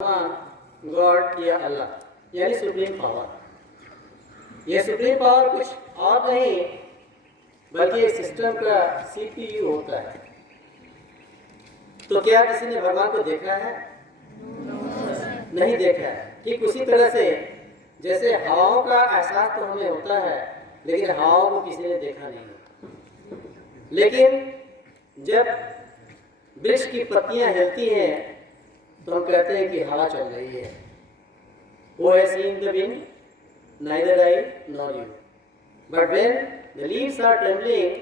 God या अल्लाह यानी supreme power. यह सुप्रीम पावर कुछ और नहीं बल्कि एक सिस्टम का सीपीयू होता है। तो क्या किसी ने भगवान को देखा है? नहीं देखा है। ठीक उसी तरह से जैसे हवाओं का एहसास तो हमें होता है लेकिन हवाओं को किसी ने देखा नहीं। लेकिन जब वृक्ष की पत्तियां हिलती हैं तो हम कहते हैं कि हवा चल रही है। वो है seen the wind neither I nor you, but when the leaves are trembling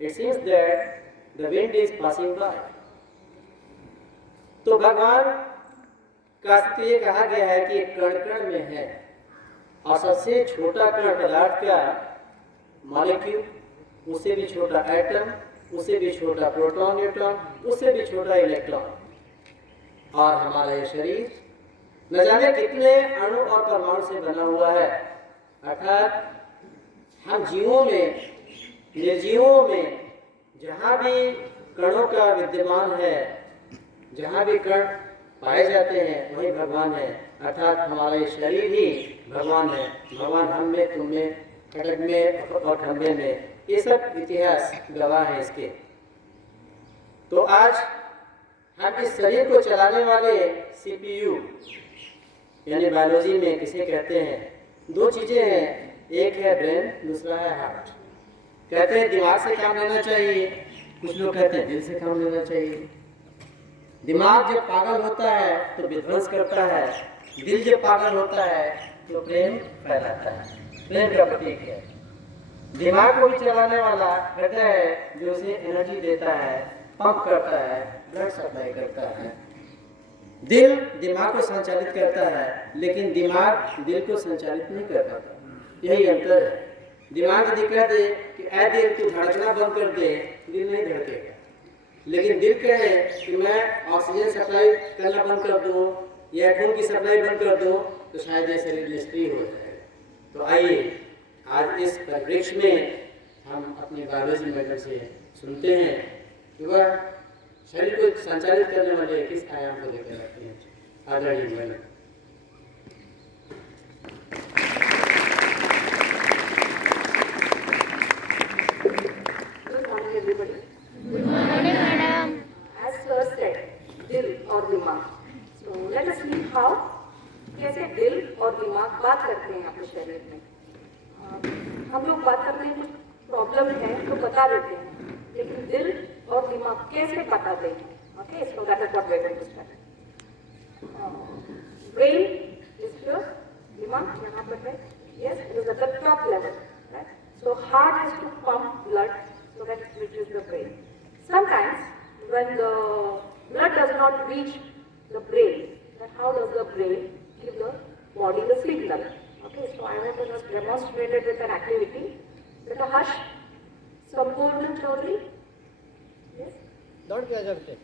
it seems that the wind is passing by। तो भगवान का अस्तित्व ये कहा गया है कि कण कण में है और सबसे छोटा कण पदार्थ का मॉलिक्यूल, उससे भी छोटा एटम, उससे भी छोटा प्रोटॉन न्यूट्रॉन, उससे भी छोटा इलेक्ट्रॉन, और हमारा ये शरीर न जाने कितने अणु और परमाणु से बना हुआ है। अर्थात हम जीवों में, निर्जीवों में जहाँ भी कणों का विद्यमान है, जहाँ भी कण पाए जाते हैं वही भगवान है। अर्थात हमारा ये शरीर ही भगवान है। भगवान हम में, तुम में, खटक में और खंबे में, ये सब इतिहास गवाह है इसके। तो आज हम इस शरीर को चलाने वाले सीपीयू यानी बायोलॉजी में किसे कहते हैं? दो चीजें हैं, एक है ब्रेन, दूसरा है हार्ट। कहते हैं दिमाग से काम लेना चाहिए, कुछ लोग कहते हैं दिल से काम लेना चाहिए। दिमाग जब पागल होता है तो विध्वंस करता है, दिल जब पागल होता है तो प्रेम फैलाता है, प्रेम का प्रतीक है। दिमाग को भी चलाने वाला कहता है जो उसे एनर्जी देता है, पंप करता है, ब्लड सप्लाई करता है। दिल दिमाग को संचालित करता है लेकिन दिमाग दिल को संचालित नहीं कर पाता। यही अंतर है। दिमाग यदि कह दे कि ऐ दिल तू धड़कना बंद कर दे, दिल नहीं धड़केगा। लेकिन दिल कहे कि मैं ऑक्सीजन सप्लाई करना बंद कर दूं या खून की सप्लाई बंद कर दूं तो शायद ये शरीर निष्क्रिय हो जाएगा। तो आइए आज इस परिप्रेक्ष्य में हम अपनी बायोलॉजी मैडम से सुनते हैं कि वह शरीर को संचालित करने वाले किस आयाम को लेकर आते हैं। आदरणीय madam. Good morning, everybody. Good morning, madam. As sir said, दिल और दिमाग. So let us see how कैसे दिल और दिमाग बात करते हैं अपने शरीर में। हम लोग बात करते हैं कुछ प्रॉब्लम है तो बता देते हैं, लेकिन दिल और दिमाग कैसे बताते हैं? Okay, so that is what we are going to start. Brain is here, दिमाग यहाँ पर है. Yes, it is at the top level. Right? So heart has to pump blood so that it reaches the brain. Sometimes when the blood does not reach the brain, then how does the brain give the body the signal? Okay, so I want to just demonstrate it with an activity. With a hush, संपूर्ण Chaudhary. Yes. दौड़ के आ जा बेटे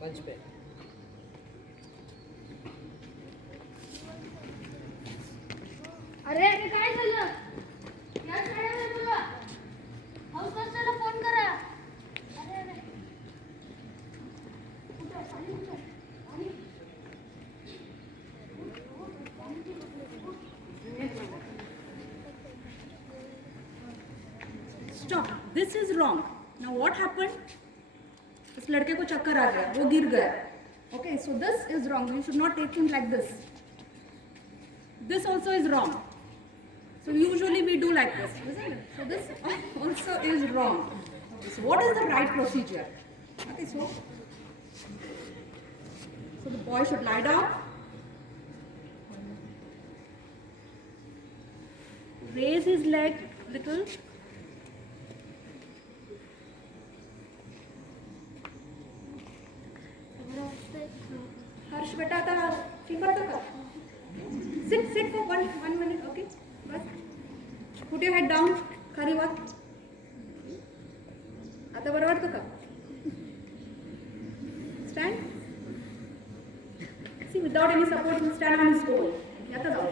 मंच पे। अरे काय झालं? या शाळेला बोला. हाऊस मास्टरला फोन करा. अरे अरे. कुठे खाली कुठे? आणि Stop. This is wrong. Now what happened? इस लड़के को चक्कर आ गया, वो गिर गया. Okay, so this is wrong. You should not take him like this. This also is wrong. So usually we do like this, isn't it? So this also is wrong. Okay, so what is the right procedure? Okay, so the boy should lie down. Raise his leg little. हर्ष बेटा आता finger तो कर. Sit for one minute, okay? बस. Put your head down. खाली वर. आता बरोबर तो का? Stand. See, without any support, he stand on his toe. याता जाओ.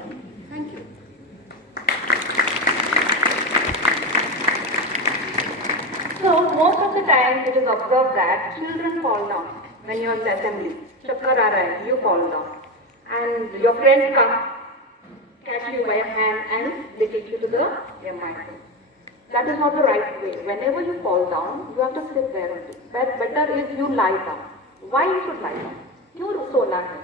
Thank you. So most of the time it is observed that children fall down. when you're in the assembly. Chakkar aa raha hai, you fall down. And your friends come, catch you by a hand and they take you to the MI. That is not the right way. Whenever you fall down, you have to sit there only. But better is you lie down. Why you should lie down? क्यों सोना है?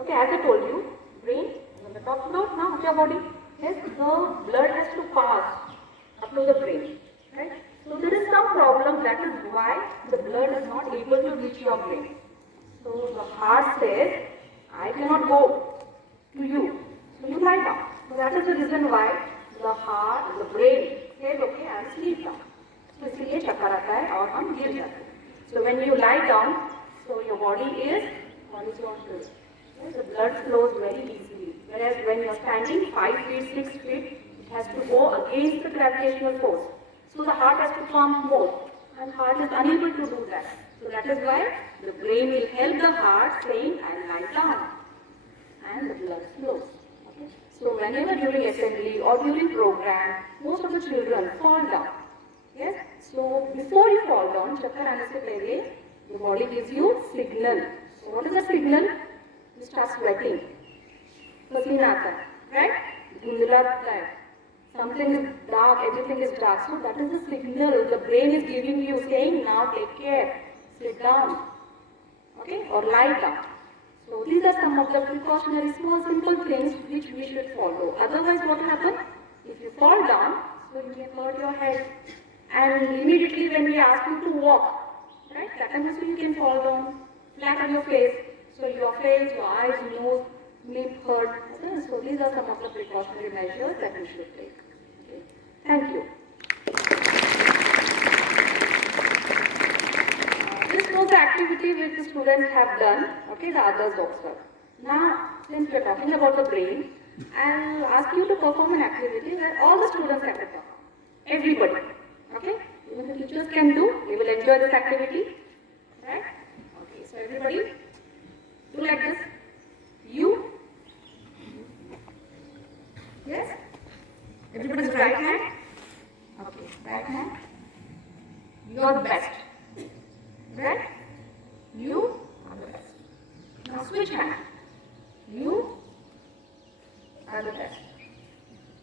Okay, as I told you, brain on the top floor, now your body. Yes, the blood has to pass up to the brain. Right? So there is some problem. That is why the blood is not able to reach your brain. So the heart says, I cannot go to you. So you lie down. So that is the reason why the heart, the brain says, okay, I will sleep now. So इसलिए चक्कर आता है और हम गिर जाते हैं. So when you lie down, so your body is horizontal. The blood flows very easily. Whereas when you are standing 5 feet, 6 feet, it has to go against the gravitational force. So the heart has to pump more, and heart is unable to do that. So that is why the brain will help the heart saying, I'll lie down, and the blood flows. Okay? So whenever during assembly or during program, most of the children fall down. Yes? So before you fall down, chakkar aane se pehle, the body gives you signal. So what is the signal? You start sweating. पसीना आता है, right? धुंधला लगता है. Something is dark, everything is dark. So that is the signal the brain is giving you, saying, now take care, sit down, okay, or lie down. So these are some of the precautionary small simple things which we should follow. Otherwise what happens? If you fall down, so you can hurt your head. And immediately when we ask you to walk, right, that time also you can fall down, flat on your face. So your face, your eyes, nose may hurt. Okay? So these are some of the precautionary measures that we should take. Okay. Thank you. This was the activity which the students have done, okay, the others also. Now, since we are talking about the brain, I'll ask you to perform an activity where all the students have to perform. Everybody. Okay? Even the teachers can do. We will enjoy this activity. Right? Okay, so everybody, do like this. You. Yes? Everybody's right hand. Okay, right hand. You're the best. Right? You are the best. Now switch hand. You are the best.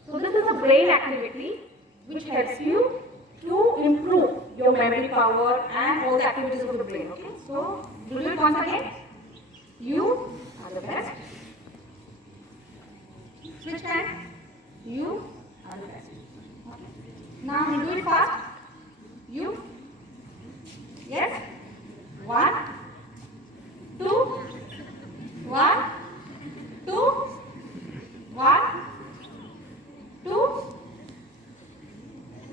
So this is a brain activity which helps you to improve your memory power and all the activities of the brain. Okay? So do it once again. You are the best. Switch hand. You are the best. Okay. Now we do it fast. You. Yes. 1, 2, 1, 2, 1, 2.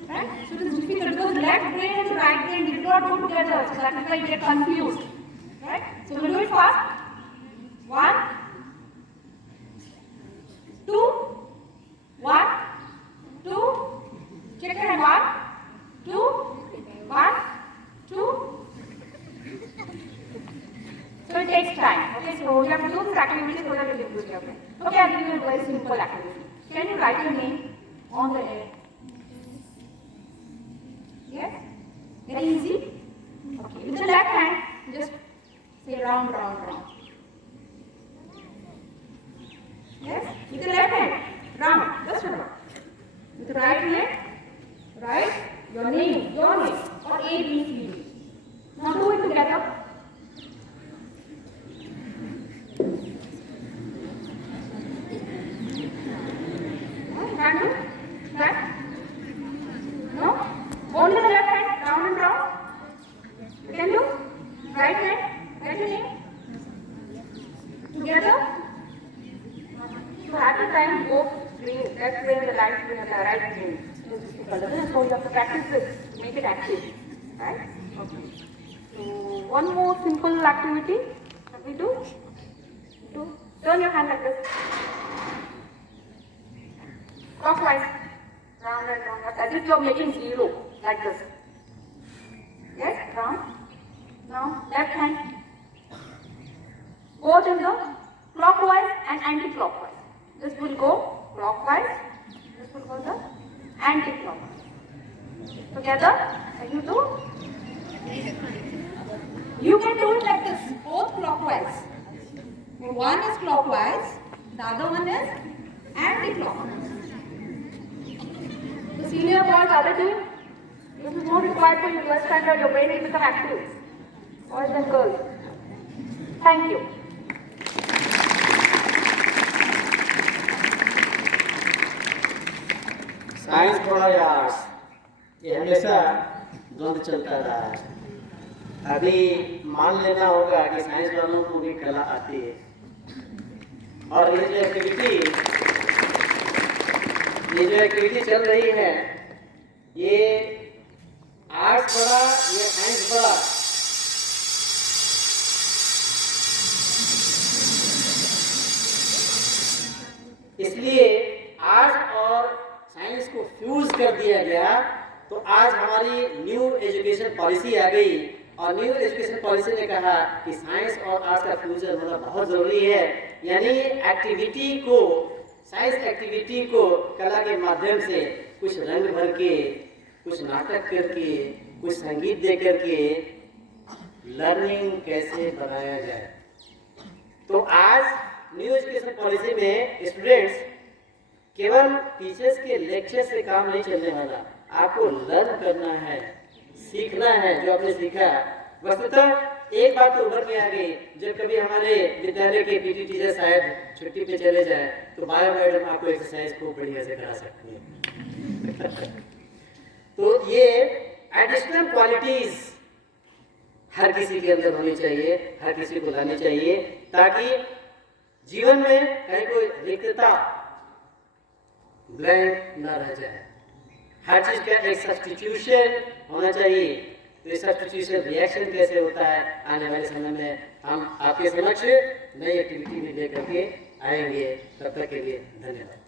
Right? So it is difficult because left brain and right brain did not go together. So that is why you get confused. Right? So we'll do it fast. 1, 2, 1, 2. Check your hand. 1, 2, 1, 2. So it takes time. Okay, so you have to do this activity so that you can do your brain. Okay, I'll give you a very simple activity. Can you write your name on the air? Yes? Very easy? Okay, with the left hand, just say round, round, round. Yes? With the left hand, round, just round. With the right hand, write your name, or A, B, C, D. Now do it together. Can do? That? No? Only the left hand, round and round. You can do? Right hand, write your name. Together. So at the time, go green. That's when the light will right green. So you have to practice this, make it active. Right? Okay. So one more simple activity that we do. Turn your hand like this. Clockwise. Round and round. As if you are making zero. Like this. Yes? Round. Now left hand. Both in the clockwise and anti-clockwise. This will go clockwise. This will go the anti-clockwise. Together, and you do? You can do it like this, both clockwise. One is clockwise, the other one is anti-clockwise. The senior boys, are they doing? This is more required for you to understand that your brain will become active. Boys and girls. Thank you. Science थोड़ा या arts, ये हमेशा द्वंद चलता रहा है। अभी मान लेना होगा कि साइंस वालों को भी कला आती है, और ये जो एक्टिविटी चल रही है, ये आर्ट्स पढ़ा या साइंस पढ़ा, इसलिए आर्ट्स और साइंस को फ्यूज कर दिया गया। तो आज हमारी न्यू एजुकेशन पॉलिसी आ गई, और न्यू एजुकेशन पॉलिसी ने कहा कि साइंस और आर्ट्स का फ्यूजन होना बहुत ज़रूरी है। यानी एक्टिविटी को, साइंस एक्टिविटी को कला के माध्यम से कुछ रंग भर के, कुछ नाटक करके, कुछ संगीत दे करके लर्निंग कैसे बनाया जाए। तो आज न्यू एजुकेशन पॉलिसी में स्टूडेंट्स केवल टीचर्स के लेक्चर से काम नहीं चलने वाला, आपको लर्न करना है, सीखना है जो आपने सीखा। वस्तुतः एक बात तो उभर के आ गई, जब कभी हमारे विद्यालय के पीटी टीचर शायद छुट्टी पे चले जाए तो बायो मैडम आपको एक्सरसाइज खूब बढ़िया से करा सकती है। तो ये एडिशनल क्वालिटीज हर किसी के अंदर होनी चाहिए, हर किसी को लानी चाहिए, ताकि जीवन में कहीं कोई रिक्तता, ब्लैंक न रह जाए। हर चीज का एक सब्स्टिट्यूशन होना चाहिए। तो ये सब्स्टिट्यूशन रिएक्शन कैसे होता है, आने वाले समय में हम आपके समक्ष नई एक्टिविटी भी लेकर के आएंगे। तब तक के लिए धन्यवाद।